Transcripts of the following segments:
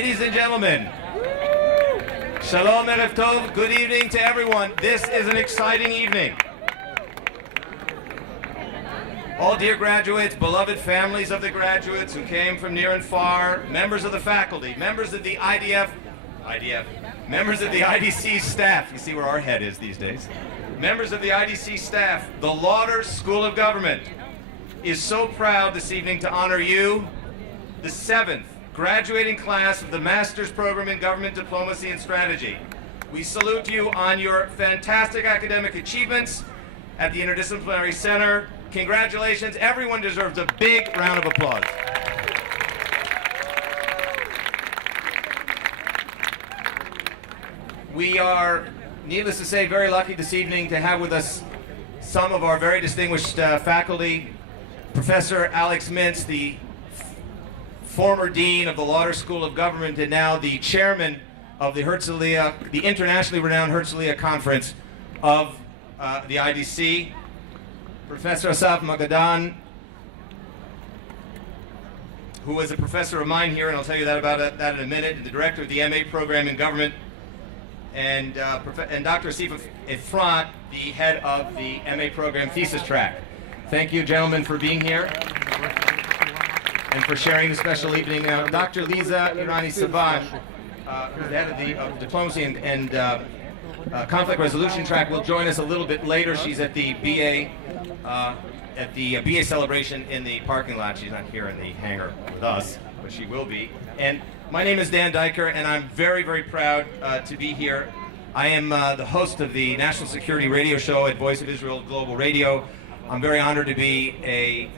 Ladies and gentlemen, Shalom Erev Tov, good evening to everyone. This is an exciting evening. All dear graduates, beloved families of the graduates who came from near and far, members of the faculty, members of the members of the IDC staff, you see where our head is these days, members of the IDC staff, the Laoder School of Government is so proud this evening to honor you, the 7th graduating class of the Master's Program in Government Diplomacy and Strategy. We salute you on your fantastic academic achievements at the Interdisciplinary Center. Congratulations. Everyone deserves a big round of applause. We are, needless to say, very lucky this evening to have with us some of our very distinguished faculty. Professor Alex Mintz, the former dean of the Laoder School of Government and now the chairman of the Herzliya, the internationally renowned Herzliya Conference of the IDC. Professor Asaf Magadan, who was a professor of mine here, and I'll tell you that in a minute, and the director of the MA program in government, and Dr. Asif Efrat, the head of the MA program thesis track. Thank you, gentlemen, for being here and for sharing the special evening. Dr. Liza Irani-Saban, who's the head of diplomacy and conflict resolution track, will join us a little bit later. She's at the BA celebration in the parking lot. She's not here in the hangar with us, but she will be. And my name is Dan Diker, and I'm very, very proud to be here. I am the host of the National Security Radio Show at Voice of Israel Global Radio. I'm very honored to be a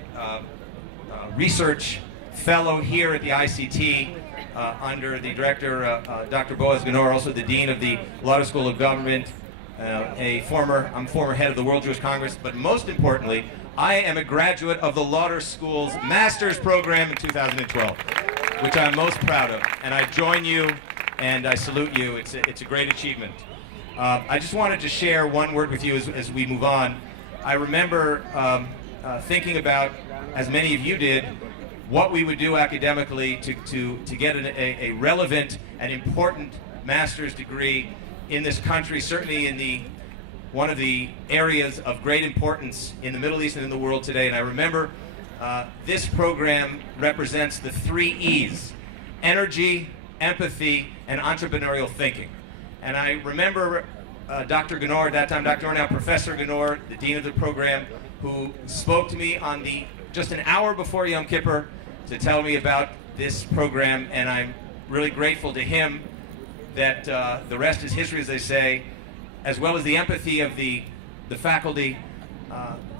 research fellow here at the ICT under the director, Dr. Boaz Ganor, also the dean of the Laoder School of Government. I'm former head of the World Jewish Congress, but most importantly, I am a graduate of the Laoder School's Master's Program in 2012, which I'm most proud of. And I join you and I salute you. It's a great achievement. I just wanted to share one word with you as we move on. I remember thinking about, as many of you did, what we would do academically to get a relevant and important master's degree in this country, certainly in one of the areas of great importance in the Middle East and in the world today. And I remember this program represents the 3 E's: energy, empathy, and entrepreneurial thinking. And I remember Dr. Ganor, at that time Dr. Ganor, now Professor Ganor, the dean of the program, who spoke to me on just an hour before Yom Kippur to tell me about this program, and I'm really grateful to him that the rest is history, as they say, as well as the empathy of the faculty,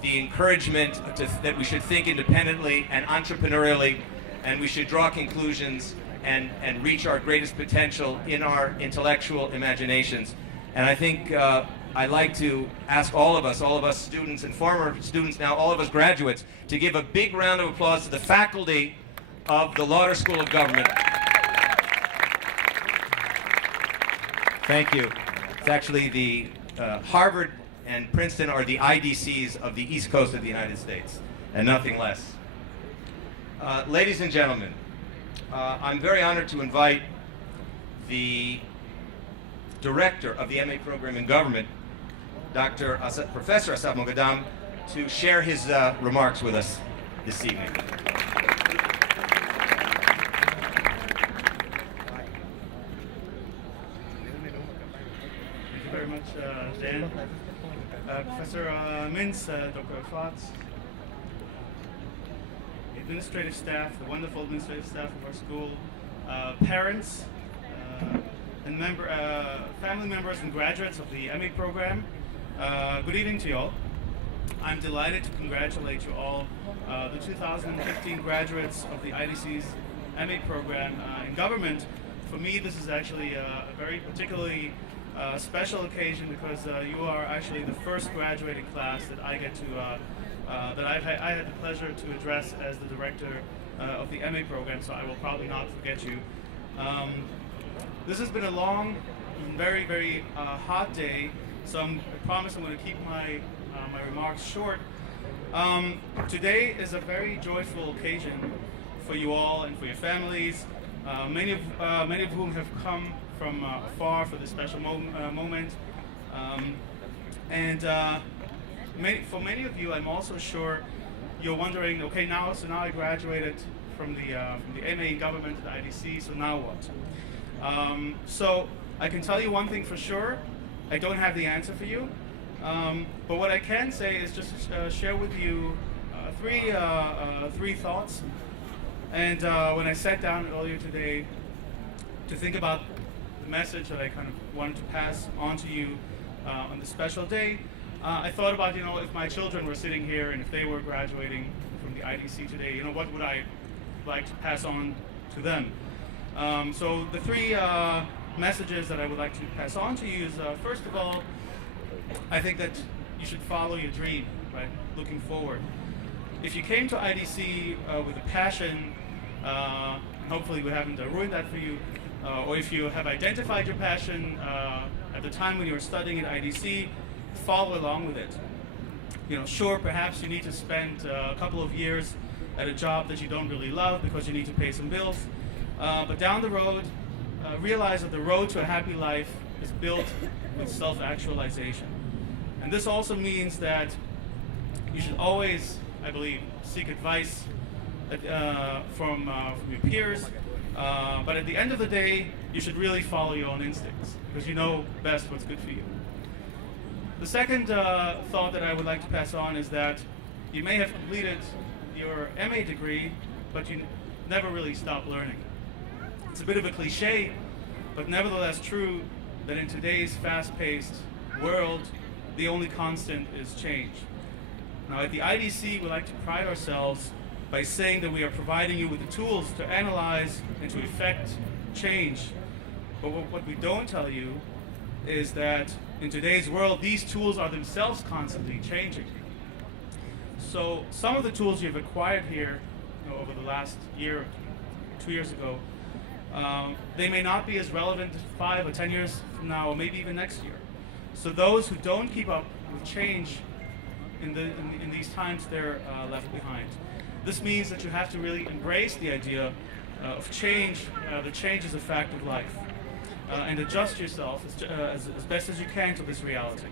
the encouragement that we should think independently and entrepreneurially, and we should draw conclusions and reach our greatest potential in our intellectual imaginations. And I think I'd like to ask all of us students and former students now, all of us graduates, to give a big round of applause to the faculty of the Laoder School of Government. Thank you. It's actually the Harvard and Princeton are the IDCs of the East Coast of the United States, and nothing less. Ladies and gentlemen, I'm very honored to invite the director of the MA program in government, Professor Asaf Magadan, to share his remarks with us this evening. Thank you very much, Dan. Professor Mintz, Dr. Efrat, the administrative staff, the wonderful administrative staff of our school, parents, and family members and graduates of the MA program. Good evening to you all. I'm delighted to congratulate you all, the 2015 graduates of the IDC's MA program in government. For me, this is actually a very particularly special occasion because you are actually the first graduating class that I get to, I had the pleasure to address as the director of the MA program, so I will probably not forget you. This has been a long, very, very hot day, so I promise I'm going to keep my remarks short. Today is a very joyful occasion for you all and for your families. many of whom have come from afar for this special moment. For many of you, I'm also sure you're wondering, okay, now I graduated from the MA in government at the IDC, so now what? So I can tell you one thing for sure, I don't have the answer for you, but what I can say is just share with you three thoughts. And when I sat down earlier today to think about the message that I kind of wanted to pass on to you on this special day, I thought about, if my children were sitting here and if they were graduating from the IDC today, what would I like to pass on to them? So the three messages that I would like to pass on to you is, first of all, I think that you should follow your dream, right? Looking forward. If you came to IDC with a passion, and hopefully we haven't ruined that for you, or if you have identified your passion at the time when you were studying at IDC, follow along with it. Sure, perhaps you need to spend a couple of years at a job that you don't really love because you need to pay some bills, but down the road, realize that the road to a happy life is built with self-actualization. And this also means that you should always, I believe, seek advice from your peers, but at the end of the day, you should really follow your own instincts because you know best what's good for you. The second thought that I would like to pass on is that you may have completed your MA degree, but you never really stop learning. It's a bit of a cliche, but nevertheless true that in today's fast-paced world, the only constant is change. Now at the IDC, we like to pride ourselves by saying that we are providing you with the tools to analyze and to effect change. But what we don't tell you is that in today's world, these tools are themselves constantly changing. So some of the tools you've acquired here over the last year, 2 years ago, they may not be as relevant 5 or 10 years from now, or maybe even next year. So those who don't keep up with change in these times, they're left behind. This means that you have to really embrace the idea of change, that change is a fact of life, and adjust yourself as best as you can to this reality.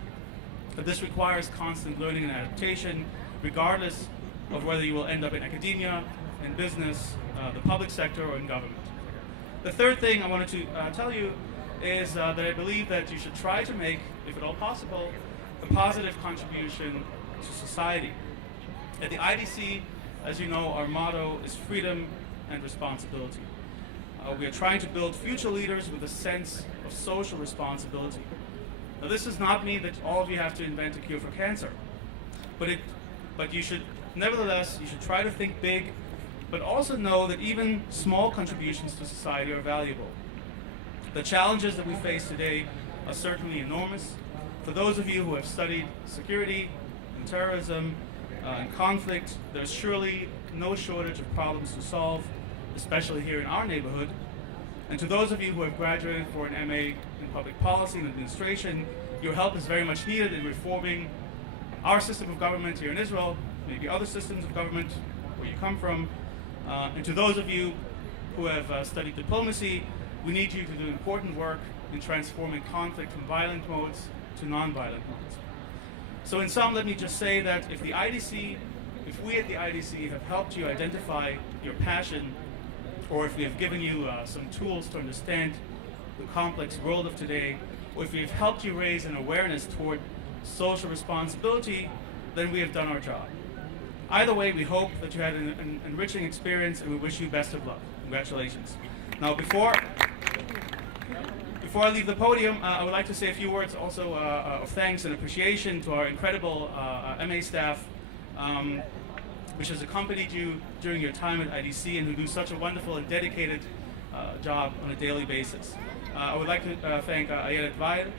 But this requires constant learning and adaptation, regardless of whether you will end up in academia, in business, the public sector, or in government. The third thing I wanted to tell you is that I believe that you should try to make, if at all possible, a positive contribution to society. At the IDC, as you know, our motto is freedom and responsibility. We are trying to build future leaders with a sense of social responsibility. Now, this does not mean that all of you have to invent a cure for cancer, but you should, nevertheless, you should try to think big, but also know that even small contributions to society are valuable. The challenges that we face today are certainly enormous. For those of you who have studied security and terrorism and conflict, there's surely no shortage of problems to solve, especially here in our neighborhood. And to those of you who have graduated for an MA in public policy and administration, your help is very much needed in reforming our system of government here in Israel, maybe other systems of government where you come from. And to those of you who have studied diplomacy, we need you to do important work in transforming conflict from violent modes to non-violent modes. So in sum, let me just say that if we at the IDC have helped you identify your passion, or if we have given you some tools to understand the complex world of today, or if we have helped you raise an awareness toward social responsibility, then we have done our job. Either way, we hope that you had an enriching experience, and we wish you best of luck. Congratulations. Now, before I leave the podium, I would like to say a few words also of thanks and appreciation to our incredible MA staff, which has accompanied you during your time at IDC and who do such a wonderful and dedicated job on a daily basis. I would like to thank Ayelet Vaid,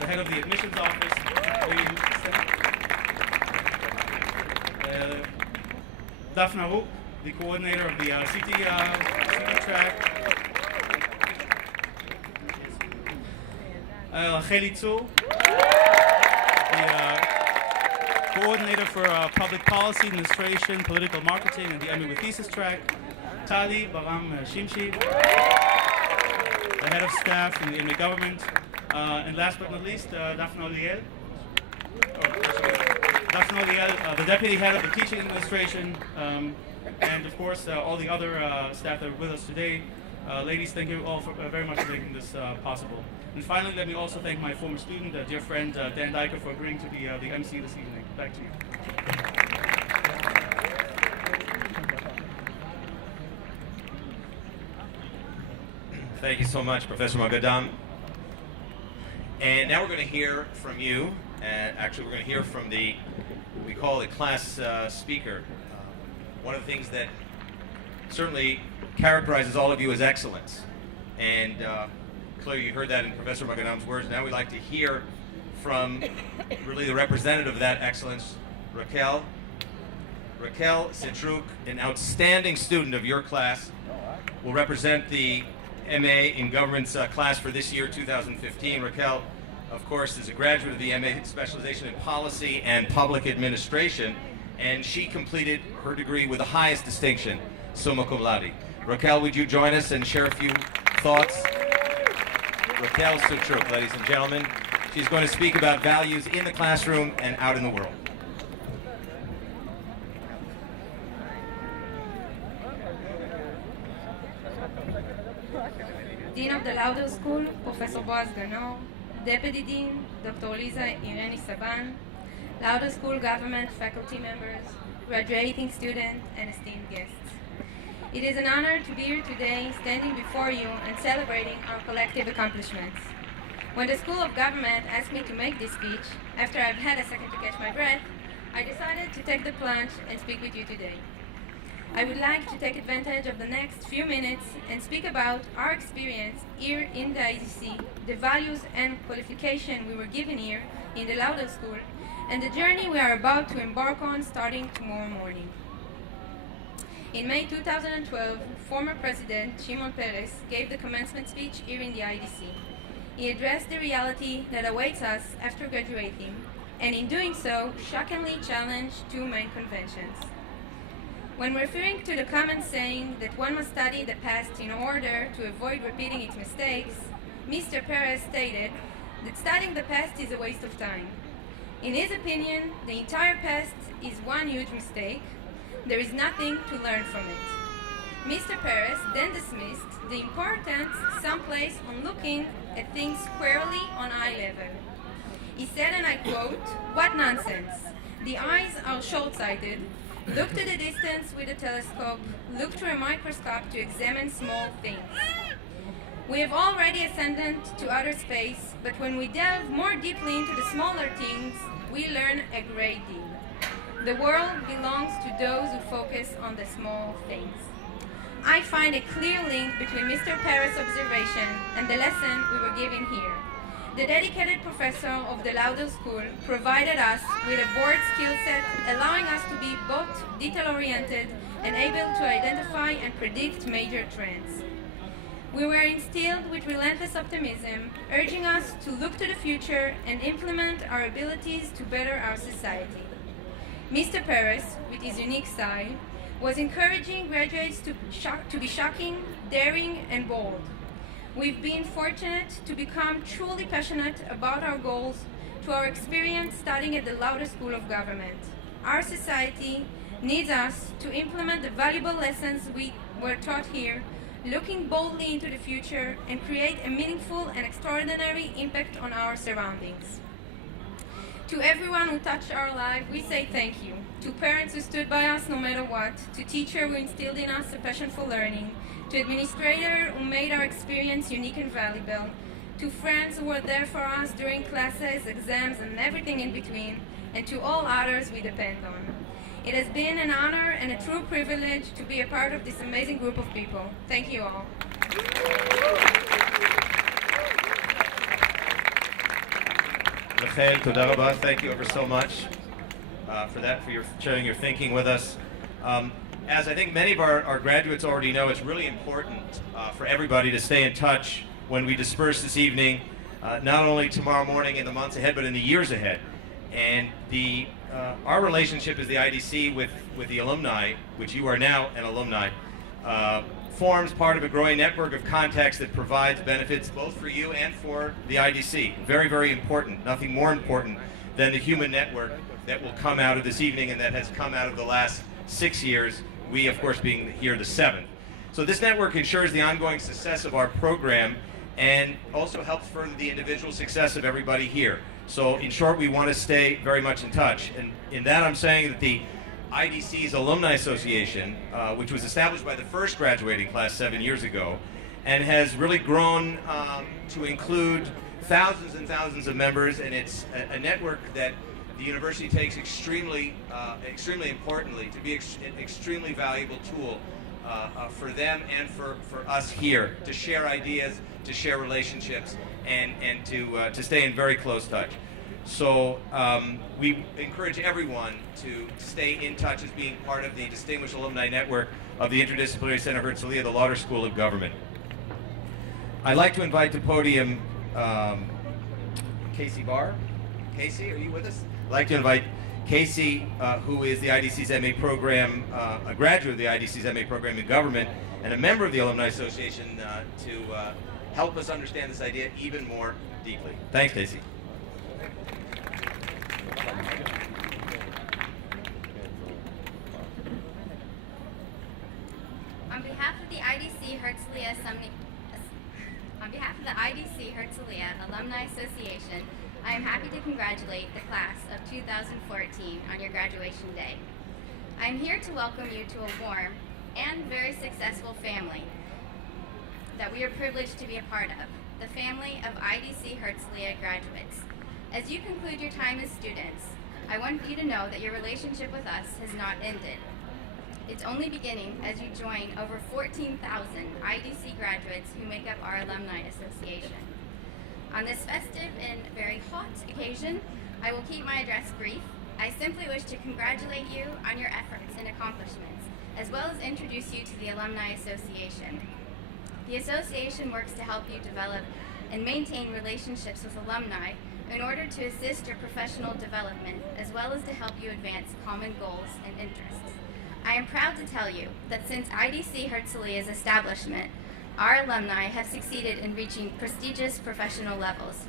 the head of the admissions office, Daphna Rook, the coordinator of the CT track, Racheli Tzur, the coordinator for public policy, administration, political marketing, and the MA with thesis track, Tali Baram Shimshi, the head of staff in the MA government, and last but not least, Daphne Oliel. Daphne Oliel, the deputy head of the teaching administration, and of course all the other staff that are with us today. Ladies, thank you all very much for making this possible. And finally, let me also thank my former student, dear friend Dan Diker, for agreeing to be the MC this evening. Back to you. Thank you so much, Professor Mogadam. And now we're going to hear from you. Actually, we're going to hear from we call the class speaker. One of the things that certainly characterizes all of you is excellence. And clearly you heard that in Professor Mogadam's words. Now we'd like to hear from really the representative of that excellence, Raquel. Raquel Citruk, an outstanding student of your class, will represent the MA in Government's class for this year, 2015. Raquel, of course, is a graduate of the MA specialization in policy and public administration, and she completed her degree with the highest distinction, summa cum laude. Raquel, would you join us and share a few thoughts? Raquel Citruk, ladies and gentlemen. She's going to speak about values in the classroom and out in the world. Dean of the Laoder School, Professor Boaz Ganor, Deputy Dean, Dr. Liza Ireni Saban, Laoder School government faculty members, graduating students, and esteemed guests. It is an honor to be here today, standing before you and celebrating our collective accomplishments. When the School of Government asked me to make this speech, after I've had a second to catch my breath, I decided to take the plunge and speak with you today. I would like to take advantage of the next few minutes and speak about our experience here in the IDC, the values and qualification we were given here in the Laoder School, and the journey we are about to embark on starting tomorrow morning. In May 2012, former President Shimon Peres gave the commencement speech here in the IDC. He addressed the reality that awaits us after graduating, and in doing so, shockingly challenged two main conventions. When referring to the common saying that one must study the past in order to avoid repeating its mistakes, Mr. Peres stated that studying the past is a waste of time. In his opinion, the entire past is one huge mistake. There is nothing to learn from it. Mr. Peres then dismissed the importance some place on looking at things squarely on eye level. He said, and I quote, "What nonsense! The eyes are short-sighted. Look to the distance with a telescope, look through a microscope to examine small things." We have already ascended to outer space, but when we delve more deeply into the smaller things, we learn a great deal. The world belongs to those who focus on the small things. I find a clear link between Mr. Peres' observation and the lesson we were given here. The dedicated professor of the Laoder School provided us with a broad skill set, allowing us to be both detail-oriented and able to identify and predict major trends. We were instilled with relentless optimism, urging us to look to the future and implement our abilities to better our society. Mr. Peres, with his unique style, was encouraging graduates to be shocking, daring, and bold. We've been fortunate to become truly passionate about our goals through our experience studying at the Laoder School of Government. Our society needs us to implement the valuable lessons we were taught here, looking boldly into the future and create a meaningful and extraordinary impact on our surroundings. To everyone who touched our life, we say thank you. To parents who stood by us no matter what, to teachers who instilled in us a passion for learning, to administrators who made our experience unique and valuable, to friends who were there for us during classes, exams, and everything in between, and to all others we depend on. It has been an honor and a true privilege to be a part of this amazing group of people. Thank you all. Rachel, toda rabba. Thank you ever so much for that, for sharing your thinking with us. As I think many of our graduates already know, it's really important for everybody to stay in touch when we disperse this evening, not only tomorrow morning in the months ahead, but in the years ahead. And our relationship as the IDC with the alumni, which you are now an alumni, forms part of a growing network of contacts that provides benefits both for you and for the IDC. Very, very important. Nothing more important than the human network that will come out of this evening and that has come out of the last 6 years, we of course being here the 7th. So this network ensures the ongoing success of our program and also helps further the individual success of everybody here. So in short, we want to stay very much in touch. And in that I'm saying that the IDC's Alumni Association, which was established by the first graduating class 7 years ago, and has really grown to include thousands and thousands of members, and it's a network that the university takes extremely importantly to be an extremely valuable tool for them and for us here to share ideas, to share relationships, and to stay in very close touch. So we encourage everyone to stay in touch as being part of the Distinguished Alumni Network of the Interdisciplinary Center Herzliya, the Lauder School of Government. I'd like to invite to podium Casey Barr. Casey, are you with us? I'd like to invite Casey, who is the IDC's MA program, a graduate of the IDC's MA program in government, and a member of the Alumni Association, to help us understand this idea even more deeply. Thanks, Casey. On behalf of the IDC Herzliya Alumni Association, I am happy to congratulate the class of 2014 on your graduation day. I am here to welcome you to a warm and very successful family that we are privileged to be a part of, the family of IDC Herzliya graduates. As you conclude your time as students, I want you to know that your relationship with us has not ended. It's only beginning as you join over 14,000 IDC graduates who make up our Alumni Association. On this festive and very hot occasion, I will keep my address brief. I simply wish to congratulate you on your efforts and accomplishments, as well as introduce you to the Alumni Association. The association works to help you develop and maintain relationships with alumni in order to assist your professional development, as well as to help you advance common goals and interests. I am proud to tell you that since IDC Herzliya's establishment, our alumni have succeeded in reaching prestigious professional levels.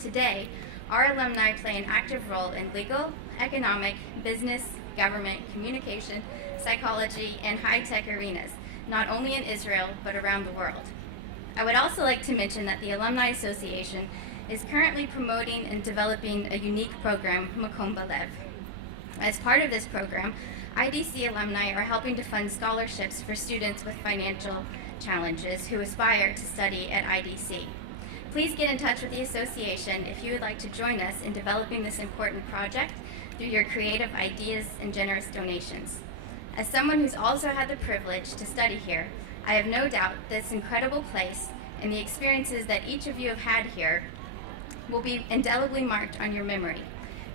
Today, our alumni play an active role in legal, economic, business, government, communication, psychology, and high-tech arenas, not only in Israel, but around the world. I would also like to mention that the Alumni Association is currently promoting and developing a unique program, Makom Balev. As part of this program, IDC alumni are helping to fund scholarships for students with financial challenges who aspire to study at IDC. Please get in touch with the association if you would like to join us in developing this important project through your creative ideas and generous donations. As someone who's also had the privilege to study here, I have no doubt this incredible place and the experiences that each of you have had here will be indelibly marked on your memory.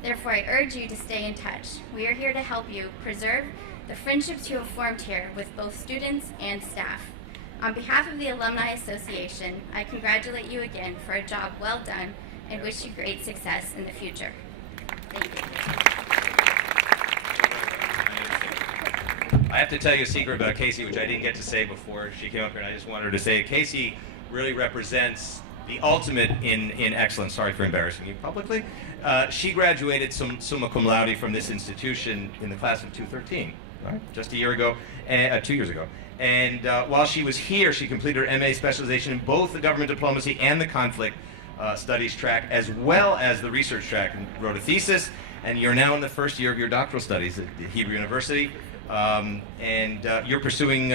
Therefore, I urge you to stay in touch. We are here to help you preserve the friendships you have formed here with both students and staff. On behalf of the Alumni Association, I congratulate you again for a job well done and wish you great success in the future. Thank you. I have to tell you a secret about Casey, which I didn't get to say before she came up here, and I just wanted her to say Casey really represents the ultimate in excellence. Sorry for embarrassing you publicly. She graduated summa cum laude from this institution in the class of 2013, right? Just a year ago, 2 years ago. And while she was here, she completed her MA specialization in both the government diplomacy and the conflict studies track, as well as the research track, and wrote a thesis. And you're now in the first year of your doctoral studies at Hebrew University. You're pursuing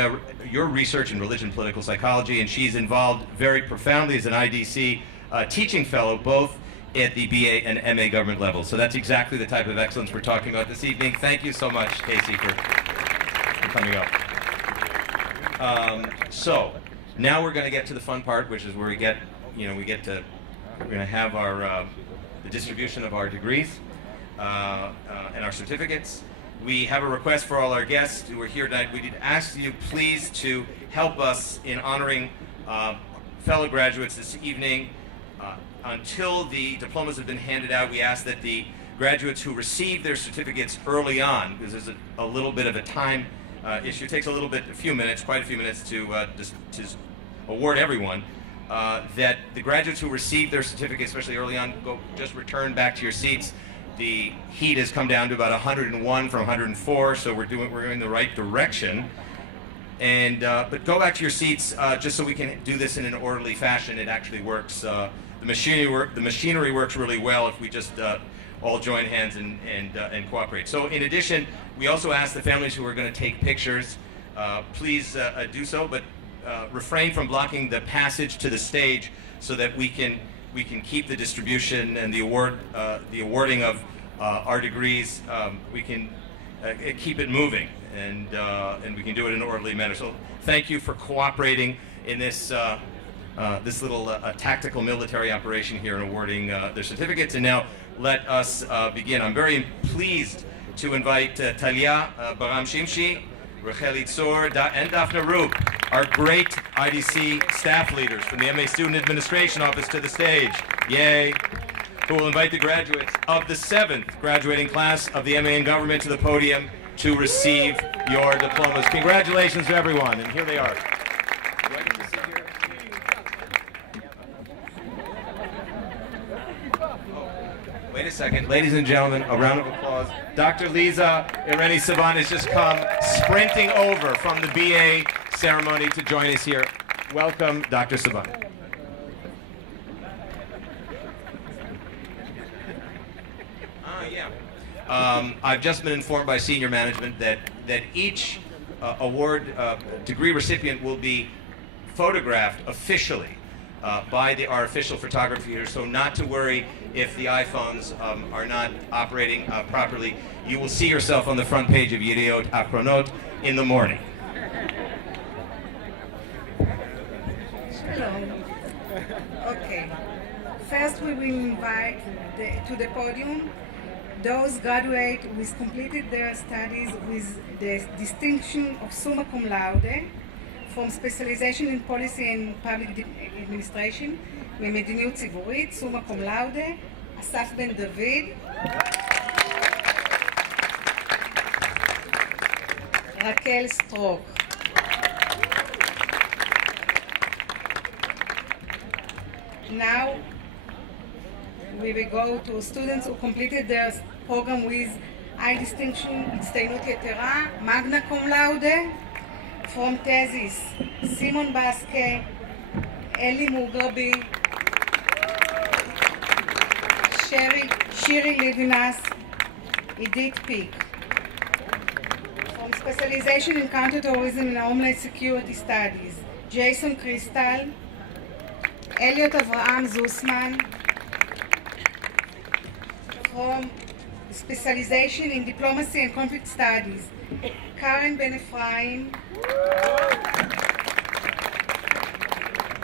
your research in religion and political psychology, and she's involved very profoundly as an IDC teaching fellow, both at the BA and MA government level. So that's exactly the type of excellence we're talking about this evening. Thank you so much, Casey, for coming up. So now we're going to get to the fun part, which is where we're going to have our the distribution of our degrees and our certificates. We have a request for all our guests who are here tonight. We did ask you please to help us in honoring fellow graduates this evening. Until the diplomas have been handed out, we ask that the graduates who receive their certificates early on, because there's a little bit of a time issue. It takes a few minutes, quite a few minutes to award everyone. That the graduates who received their certificate, especially early on, just return back to your seats. The heat has come down to about 101 from 104, so we're in the right direction. And but go back to your seats just so we can do this in an orderly fashion. It actually works. The machinery works really well if we just all join hands and cooperate. So in addition, we also ask the families who are going to take pictures, please do so, but refrain from blocking the passage to the stage so that we can keep the distribution and the awarding of our degrees. We can keep it moving, and we can do it in an orderly manner. So thank you for cooperating in this this little tactical military operation here and awarding their certificates. And now let us begin. I'm very pleased to invite Talia Baram-Shimshi, Rachel Itzor, and Daphne Rube, our great IDC staff leaders from the MA Student Administration Office, to the stage. Yay! Who will invite the graduates of the 7th graduating class of the MA in Government to the podium to receive your diplomas. Congratulations to everyone, and here they are. Do I get to sit here? Oh, wait a second. Ladies and gentlemen, a round of applause. Dr. Liza Ireni Saban has just come sprinting over from the BA ceremony to join us here. Welcome, Dr. Saban. I've just been informed by senior management that each award degree recipient will be photographed officially by our official photographer here, so not to worry if the iPhones are not operating properly. You will see yourself on the front page of Yediot Achronot in the morning. Shalom. Okay. First, we will invite to the podium those graduates who have completed their studies with the distinction of summa cum laude from specialization in policy and public administration ומדיניות ציבורית, סומה קום לאודה, אסף בן דוד, רקל סטרוק. Now we will go to students who completed their program with high distinction, הצטיינות יתרה, magna cum laude, from thesis, סימון בסקה, אלי מוגרבי, שירי ליבינס, עידית פיק. From specialization in counterterrorism and homeland security studies, ג'ייסון קריסטל, אליוט אברהם זוסמן. From specialization in diplomacy and conflict studies, Karen Ben Ephraim,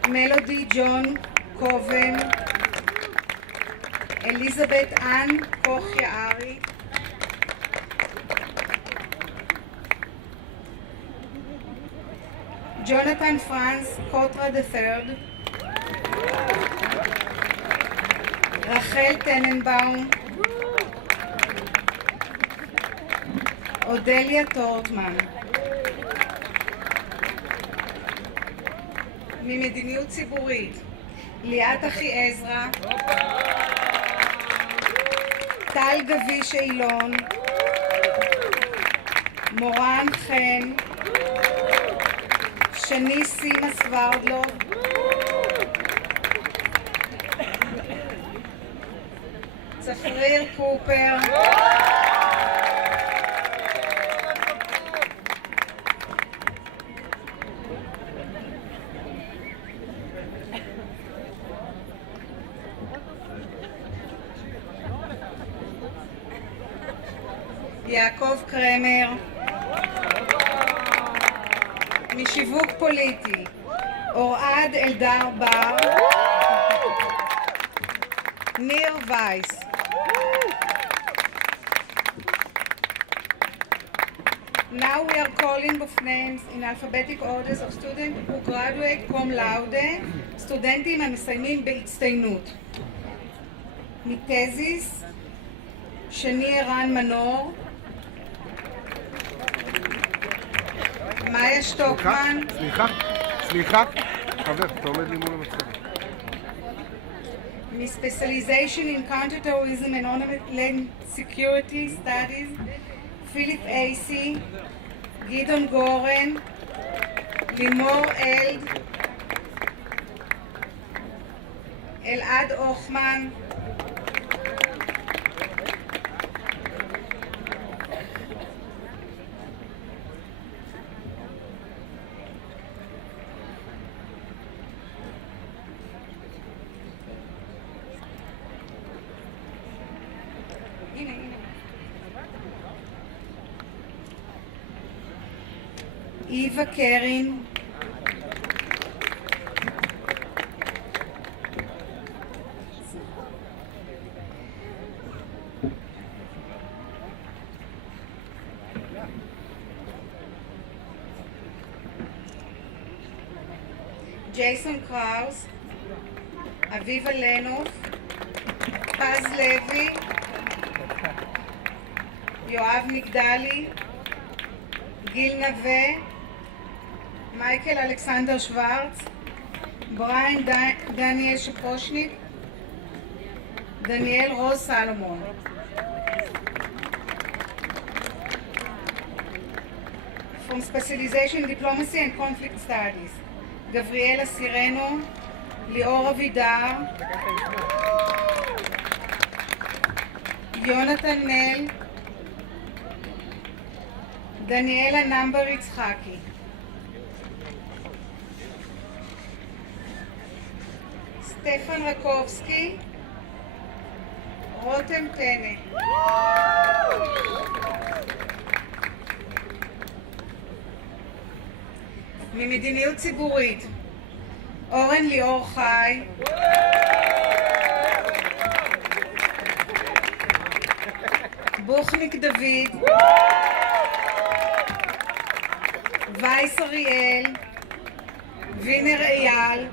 Melody John Coven, Elizabeth Ann Koch Yaari, Jonathan Franz Kotra III, Rachel Tenenbaum, אודליה טורטמן. ממדיניות ציבורית, ליאת אחי עזרא, טל גביש אילון, מורן חן, שני סימה סוורדלוב, צפריר קופר, יעקב קרמר, משיווק פוליטי, אוראד אלדר בר, ניר וייס. Now we are calling of names in alphabetic orders of students who graduate cum laude, סטודנטים המסיימים בהצטיינות. מתזיס, שני ערן מנור, מאיה שטוקמן. סליחה, חבר, אתה עומד לי מול המצלמה. מ-Specialization in Counterterrorism and Homeland Security Studies, פיליפ אייסי, גדעון גורן, לימור אלד, אלעד אוחמן, איווה קרין, ג'ייסון קראוס, אביבה לנוף, פז לוי, יואב מגדלי, גיל נווה, מייקל אלכסנדר שוורץ, בריין דניאל שפושניק, דניאל רוז סלומון. From Specialization in Diplomacy and Conflict Studies, גבריאלה סירנו, ליאור אבידר, יונתן נל, דניאלה נמבר יצחקי. סטפן רקובסקי, רותם פנה. ממדיניות ציבורית, אורן ליאור חי, בוכניק דוד, וייס אריאל, וינר אייל,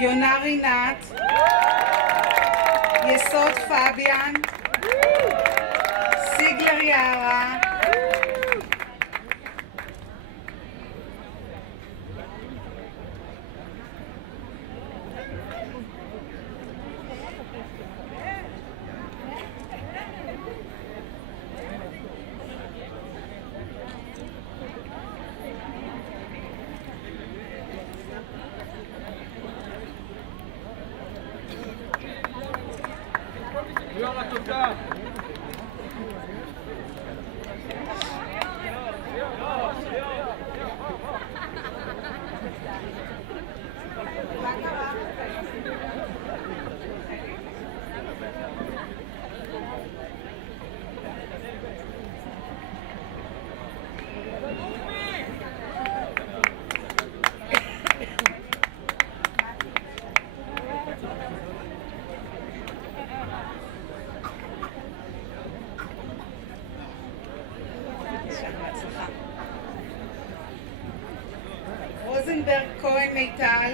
יונה רינת, יסוד פביאן, סיגלר יערה, רוזנברג כהן מיטל,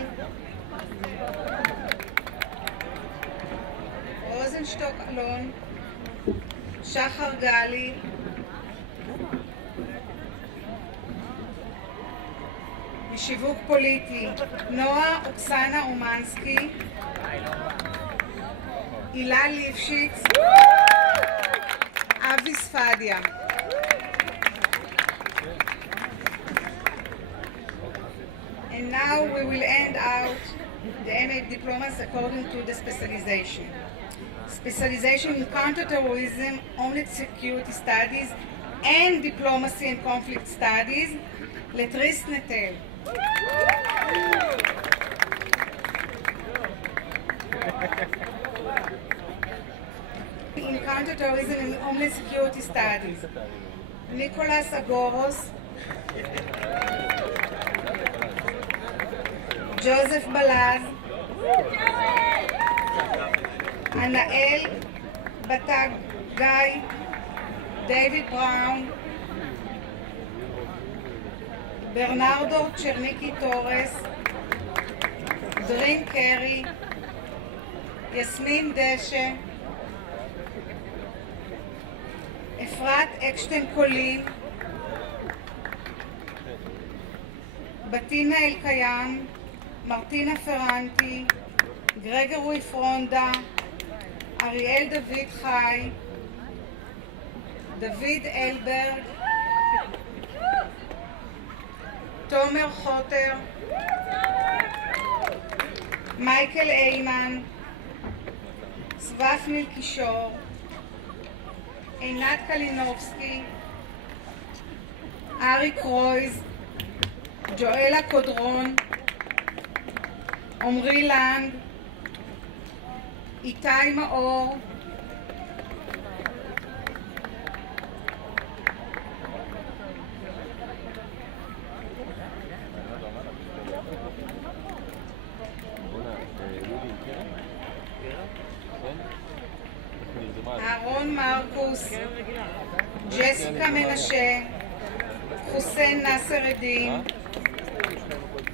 רוזנשטוק אלון, שחר גלי, משיווק פוליטי, נועה אוקסנה אומנסקי, הילה ליפשיץ, אבי ספדיה. And now we will end out the MA diplomas according to the specialization. Specialization in counterterrorism, homeland security studies, and diplomacy and conflict studies. לטריס נטל. In counterterrorism and homeland security studies. ניקולס אגורוס, ג'וזף בלז, ענאל בתג גיא, דיוויד בראון, ברנרדו צ'רניקי טורס, דרין קרי, יסמין דשא, אפרת אקשטיין קולין, בתינה אלקיים, מרטינה פרנטי, גרגורי פרונדה, אריאל דוד חי, דוד אלברג, תומר חוטר, מייקל איימן, סבפניל קישור, עינת קלינובסקי, ארי קרויז, ג'ואלה קודרון, עמרי לנג, איתי מאור, אהרון מרקוס, ג'סיקה מנשה, חוסיין נאסר א-דין,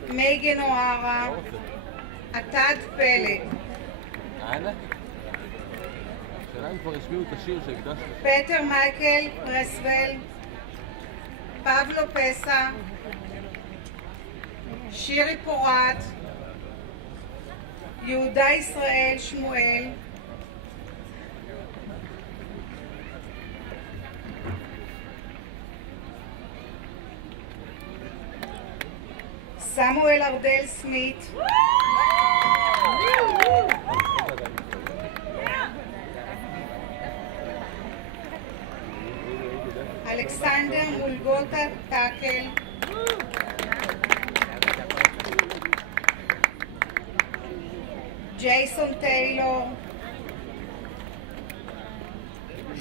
מייגן אוהרה, עתד פלג, פטר מייקל פרסוול, פבלו פסה, שירי פורט, יהודה ישראל שמואל, סמואל ארדל סמית, אלכסנדר מולגוטה טאקל, ג'ייסון טיילור,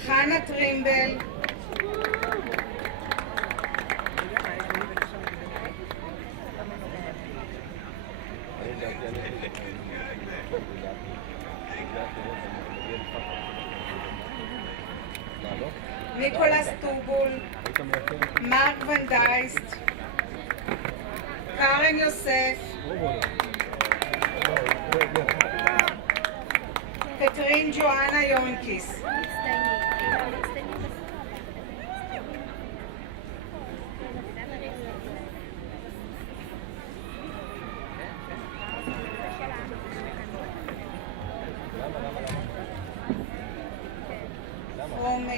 חנה טרימבל, ניקולס טובול, מרק ון דייסט, קרן יוסף, קטרין ג'ואנה יונקיס, from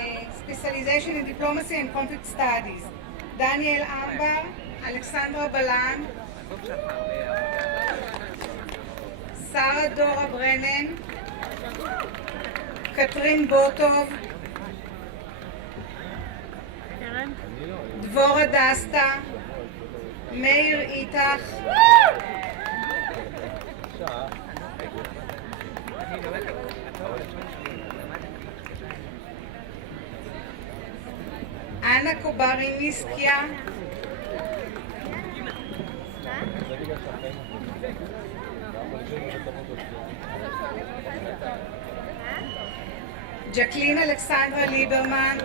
specialization in diplomacy and conflict studies, דניאל אמבר, אלכסנדרה בלן, שרה דורה ברנן, קטרין בוטוב, דבורה דסטה, מאיר איתך, אנה קובריניסקיה, ג'קלין אלכסנדרה ליברמן,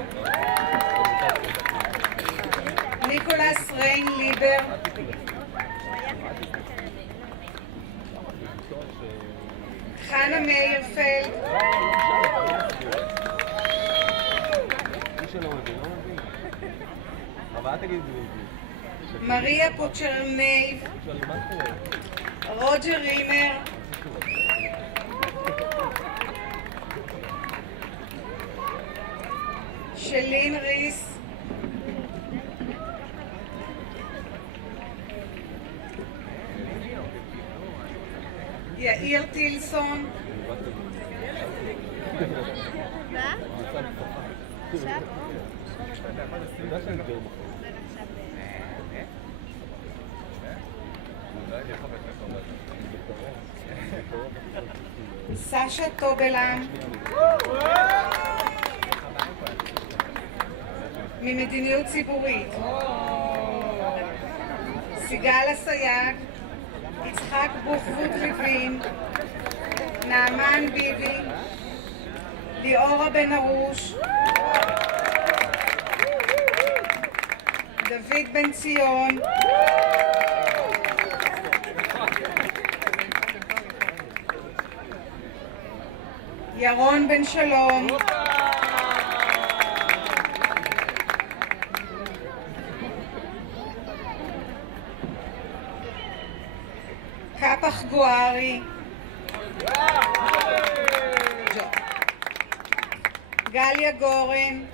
ניקולס ריין ליבר, חנה מאירפלד, מריה פוצ'רנייב, רוג'ר רימר, שלין ריס, יאיר טילסון, סשה טובלן, ממדיניות ציבורית, סיגל אסייג, יצחק בוחבוט לוין, נעמן ביבי, ליאורה בן ארוש, דוד בן ציון, ירון בן שלום, קפח גוארי, גליה גורן,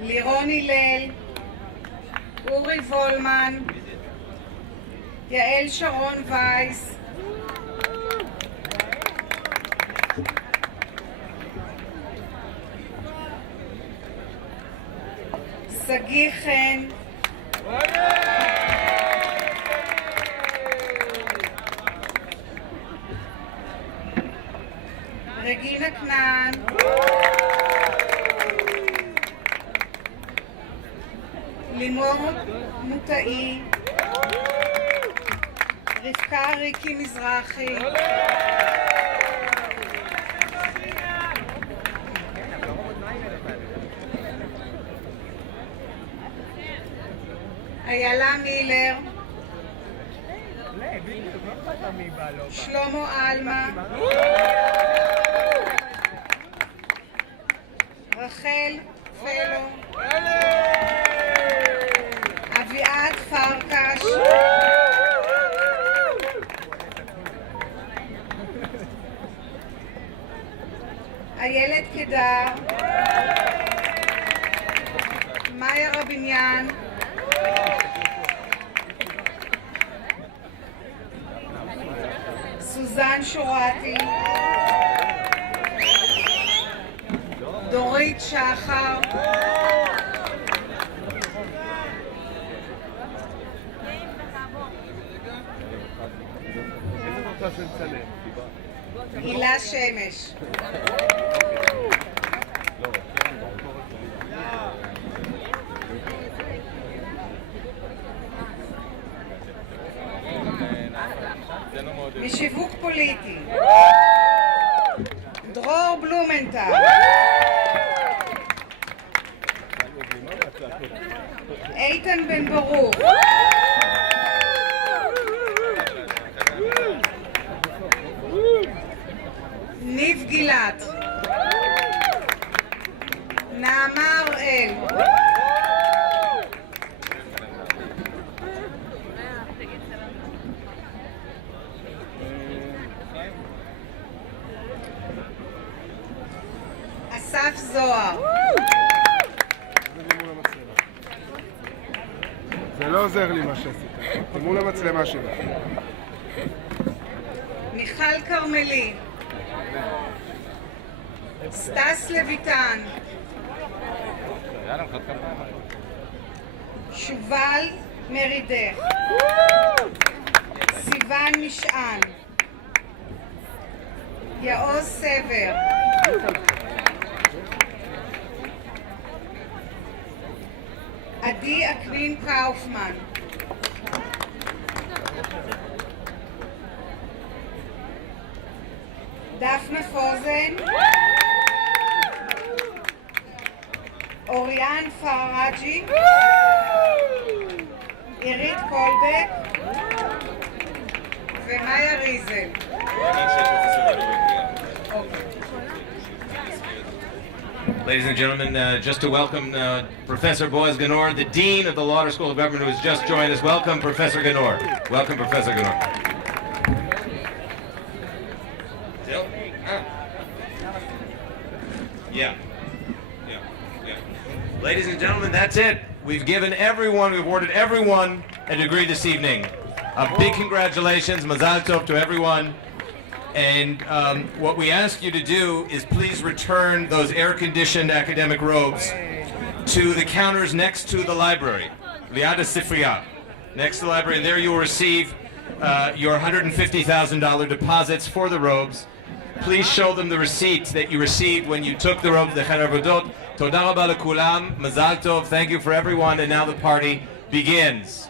לירון הלל, אורי וולמן, יעל שרון וייס, סגי חן, רגינה כנען, לימור מוטאי, רבקה ריקי מזרחי, איילה מילר, שלמה אלמה, רחל פלו, אביעד פרקש, איילת קדר, מאיה רביניאן, סוזן שורתי, דורית שחר, הילה שמש, משיווק פוליטי, דרור בלומנטל, איתן בן ברוך, ניב גילת, נעמה הראל, אסף זוהר, זה לא עוזר לי מה שעשית. מול המצלמה שלך. מיכל קרמלי, סטס לויטן, שובל מרידך, סיוון משען, יעוז סבר, עדי אקווין קאופמן, דפנה פוזן, אוריאן פראג'י, עירית קולבק ומאיה ריזל. Ladies and gentlemen, just to welcome Professor Boaz Ganor, the Dean of the Lauder School of Government, who has just joined us. Welcome, Professor Ganor. Welcome, Professor Ganor. Yeah. Ladies and gentlemen, that's it. We've given everyone, we've awarded everyone a degree this evening. A big congratulations, Mazal Tov to everyone. And what we ask you to do is please return those air-conditioned academic robes to the counters next to the library, Liad Sifriya, next to the library. And there you will receive your $150,000 deposits for the robes. Please show them the receipts that you received when you took the robes, the Chenarvodot. Toda rabba lekulam, Mazal Tov, thank you for everyone, and now the party begins.